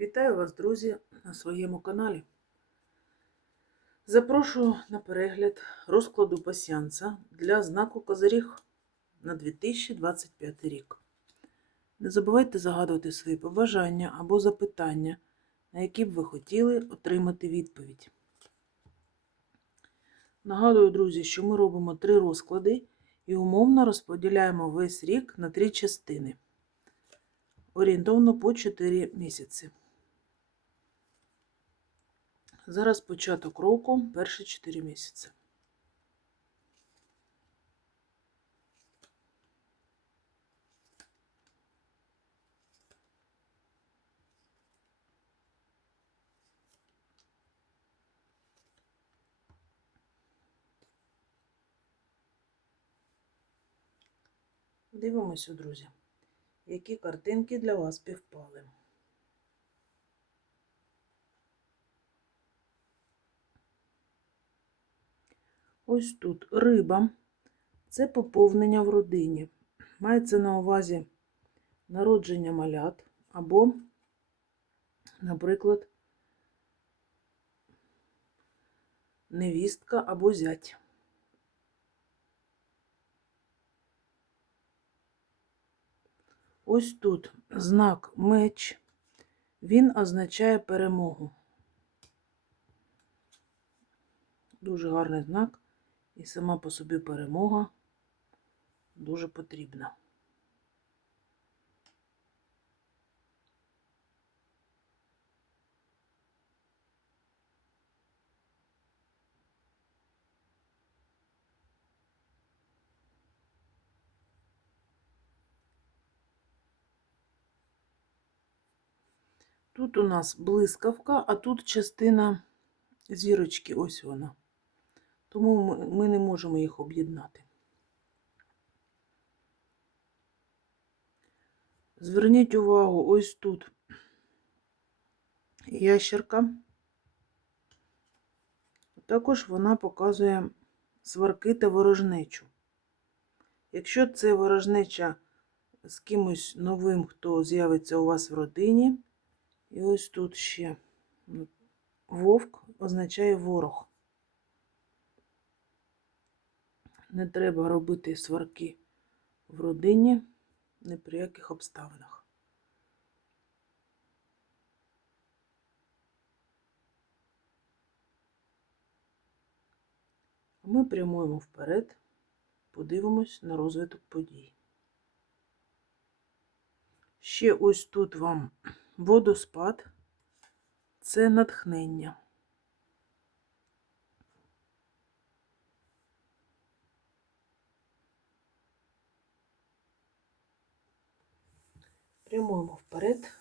Вітаю вас, друзі, на своєму каналі. Запрошую на перегляд розкладу пасіанса для знаку Козиріг на 2025 рік. Не забувайте загадувати свої побажання або запитання, на які б ви хотіли отримати відповідь. Нагадую, друзі, що ми робимо три розклади і умовно розподіляємо весь рік на три частини. Орієнтовно по 4 місяці. Зараз початок року, перші 4 місяці. Дивимося, друзі, які картинки для вас співпали. Ось тут риба це поповнення в родині. Мається на увазі народження малят або, наприклад, невістка або зять. Ось тут знак меч, він означає перемогу. Дуже гарний знак, і сама по собі перемога дуже потрібна. Тут у нас блискавка, а тут частина зірочки, ось вона. Тому ми, не можемо їх об'єднати. Зверніть увагу, ось тут ящерка. Також вона показує сварки та ворожнечу. Якщо це ворожнеча з кимось новим, хто з'явиться у вас в родині, і ось тут ще вовк означає ворог. Не треба робити сварки в родині ні при яких обставинах. Ми прямуємо вперед, подивимось на розвиток подій. Ще ось тут вам водоспад це натхнення. Прямуємо вперед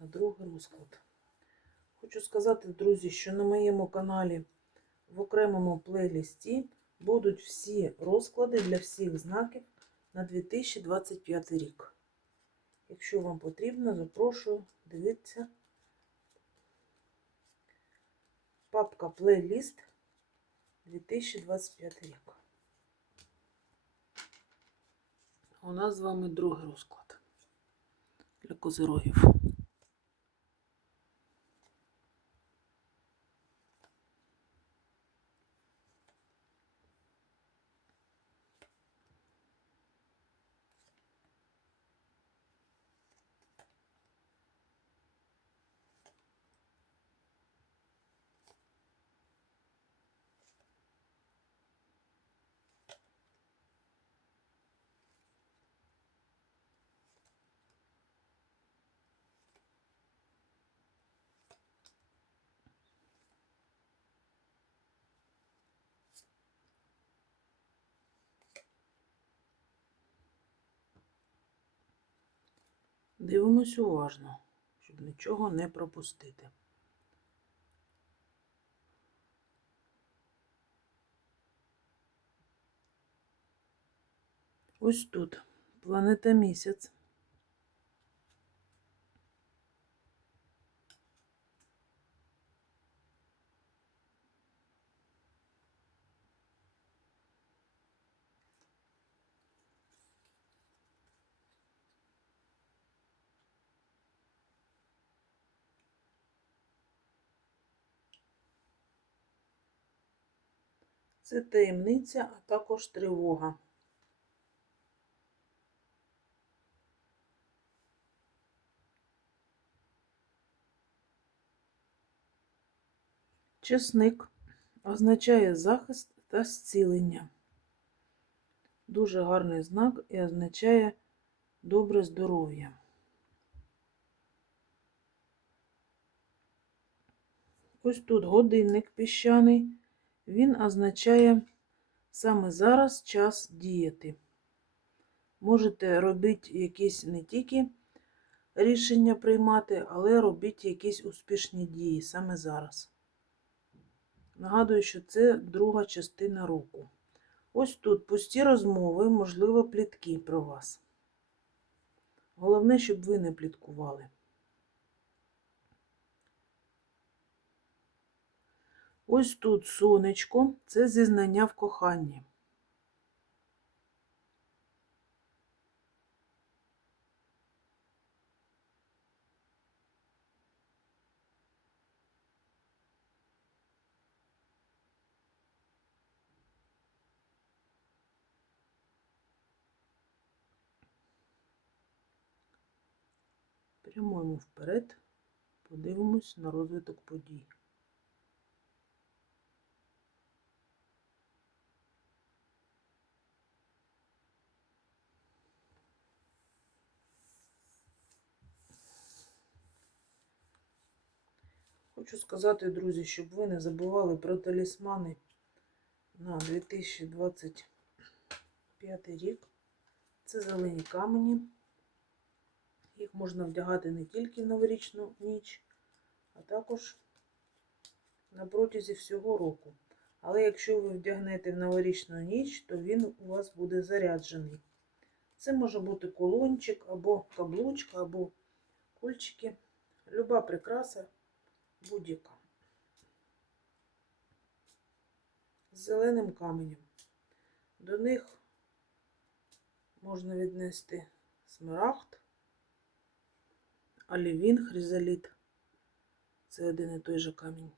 на другий розклад. Хочу сказати, друзі, що на моєму каналі в окремому плейлісті будуть всі розклади для всіх знаків на 2025 рік. Якщо вам потрібно, запрошую, дивіться. Папка плейліст 2025 рік. У нас з вами другий розклад для козирогів. Дивимось уважно, щоб нічого не пропустити. Ось тут планета місяць. Це таємниця, а також тривога. Чесник означає захист та зцілення. Дуже гарний знак і означає добре здоров'я. Ось тут годинник піщаний. Він означає саме зараз час діяти. Можете робити якісь не тільки рішення приймати, але робіть якісь успішні дії саме зараз. Нагадую, що це друга частина року. Ось тут пусті розмови, можливо, плітки про вас. Головне, щоб ви не пліткували. Ось тут сонечко це зізнання в коханні. Прямуємо вперед, подивимось на розвиток подій. Хочу сказати, друзі, щоб ви не забували про талісмани на 2025 рік. Це зелені камені. Їх можна вдягати не тільки в новорічну ніч, а також на протязі всього року. Але якщо ви вдягнете в новорічну ніч, то він у вас буде заряджений. Це може бути колончик, або каблучка, або кульчики. Люба прикраса будь-яка. З зеленим каменем. До них можна віднести смарагд, олівін, хризаліт. Це один і той же камінь.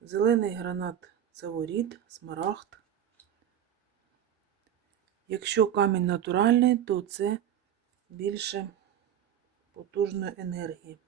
Зелений гранат це воріт, смарагд. Якщо камінь натуральний, то це більше потужної енергії.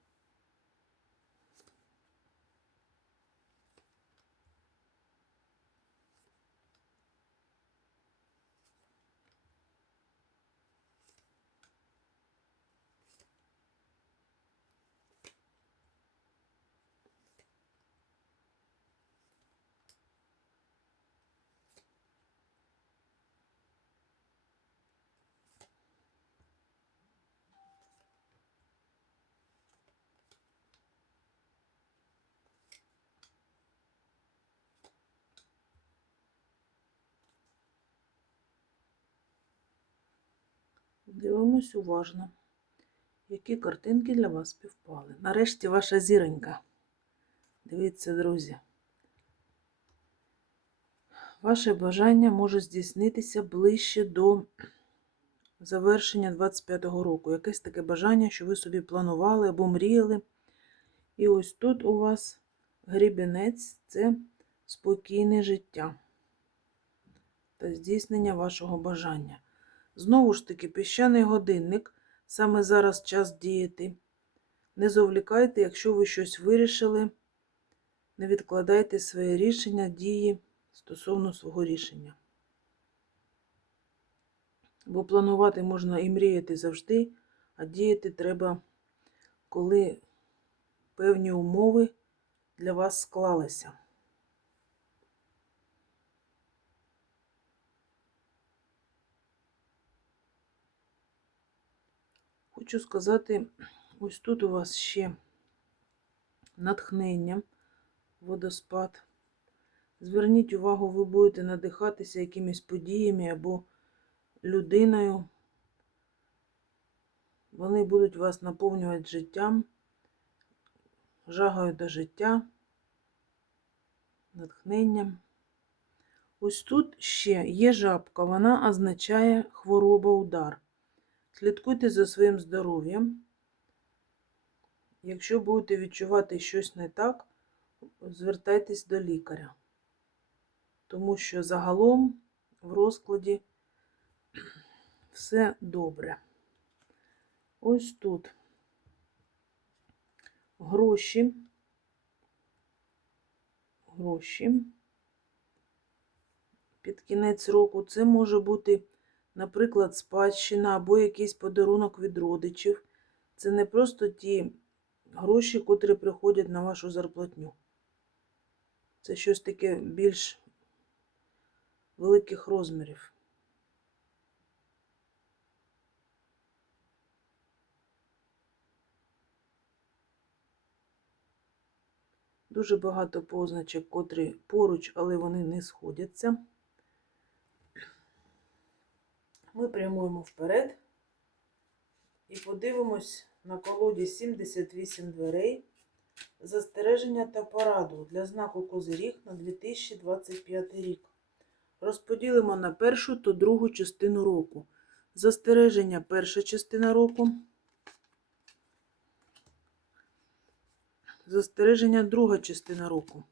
Дивимось уважно, які картинки для вас співпали. Нарешті ваша зіронька. Дивіться, друзі. Ваше бажання може здійснитися ближче до завершення 25-го року. Якесь таке бажання, що ви собі планували або мріяли. І ось тут у вас грібінець це спокійне життя та здійснення вашого бажання. Знову ж таки, піщаний годинник, саме зараз час діяти. Не завлікайте, якщо ви щось вирішили, не відкладайте своє рішення, дії стосовно свого рішення. Бо планувати можна і мріяти завжди, а діяти треба, коли певні умови для вас склалися. Хочу сказати, ось тут у вас ще натхнення, водоспад. Зверніть увагу, ви будете надихатися якимись подіями або людиною. Вони будуть вас наповнювати життям, жагою до життя, натхненням. Ось тут ще є жабка, вона означає хвороба удар. Слідкуйте за своїм здоров'ям. Якщо будете відчувати щось не так, звертайтесь до лікаря. тому що загалом в розкладі все добре. Ось тут гроші, гроші. Під кінець року це може бути, наприклад, спадщина або якийсь подарунок від родичів. Це не просто ті гроші, котрі приходять на вашу зарплатню. Це щось таке більш великих розмірів. Дуже багато позначок, котрі поруч, але вони не сходяться. Ми прямуємо вперед і подивимось на колоді 78 дверей. Застереження та пораду для знаку Козиріг на 2025 рік. Розподілимо на першу та другу частину року. Застереження перша частина року. Застереження друга частина року.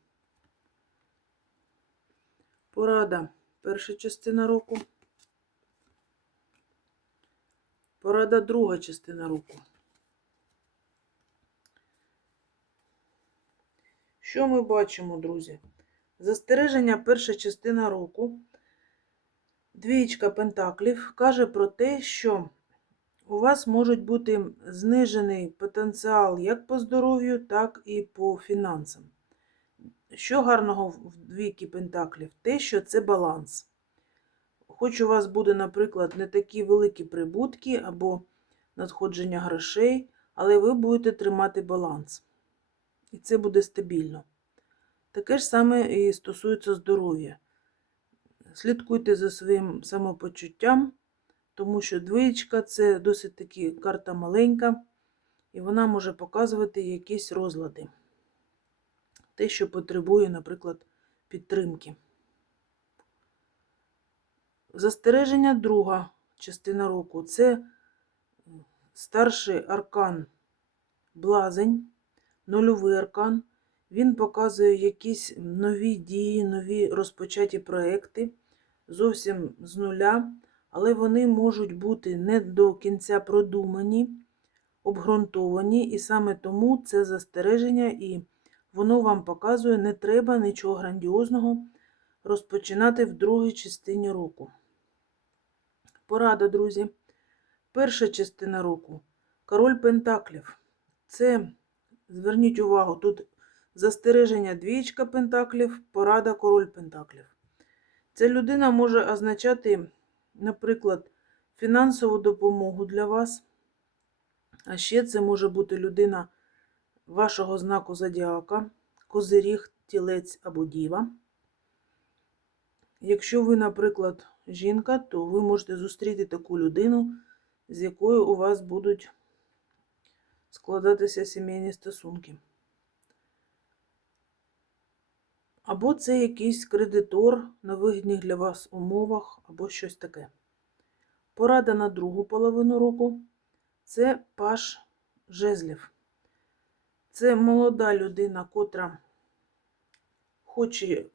Порада перша частина року. Порада друга частина року. Що ми бачимо, друзі? Застереження перша частина року. Двієчка Пентаклів каже про те, що у вас можуть бути знижений потенціал як по здоров'ю, так і по фінансам. Що гарного в двійки Пентаклів? Те, що це баланс. Хоч у вас буде, наприклад, не такі великі прибутки або надходження грошей, але ви будете тримати баланс. І це буде стабільно. Таке ж саме і стосується здоров'я. Слідкуйте за своїм самопочуттям, тому що двоєчка це досить таки карта маленька, і вона може показувати якісь розлади. Те, що потребує, наприклад, підтримки. Застереження друга частина року це старший аркан блазень, нульовий аркан. Він показує якісь нові дії, нові розпочаті проекти зовсім з нуля, але вони можуть бути не до кінця продумані, обґрунтовані, і саме тому це застереження, і воно вам показує, не треба нічого грандіозного розпочинати в другій частині року. Порада, друзі. Перша частина року. Король Пентаклів. Це, зверніть увагу, тут застереження двічка Пентаклів, порада король Пентаклів. Ця людина може означати, наприклад, фінансову допомогу для вас. А ще це може бути людина вашого знаку зодіака, козиріг, тілець або діва. Якщо ви, наприклад, жінка, то ви можете зустріти таку людину, з якою у вас будуть складатися сімейні стосунки. Або це якийсь кредитор на вигідних для вас умовах, або щось таке. Порада на другу половину року це паш жезлів. Це молода людина, котра хоче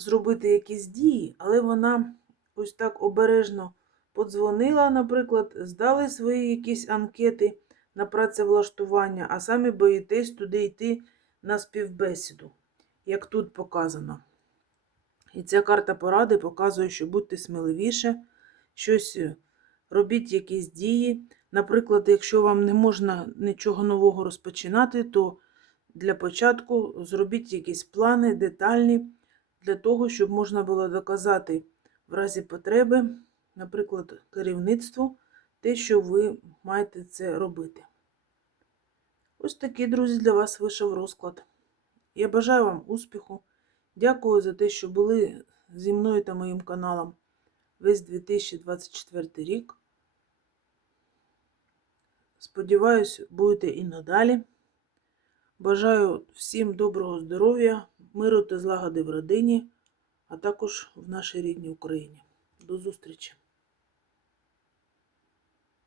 зробити якісь дії, але вона ось так обережно подзвонила, наприклад, здали свої якісь анкети на працевлаштування, а самі боїтесь туди йти на співбесіду, як тут показано. І ця карта поради показує, що будьте сміливіше, щось е, робіть якісь дії. Наприклад, якщо вам не можна нічого нового розпочинати, то для початку зробіть якісь плани детальні для того, щоб можна було доказати в разі потреби, наприклад, керівництву, те, що ви маєте це робити. Ось такий, друзі, для вас вийшов розклад. Я бажаю вам успіху. Дякую за те, що були зі мною та моїм каналом весь 2024 рік. Сподіваюсь, будете і надалі. Бажаю всім доброго здоров'я, миру та злагоди в родині, а також в нашій рідній Україні. До зустрічі!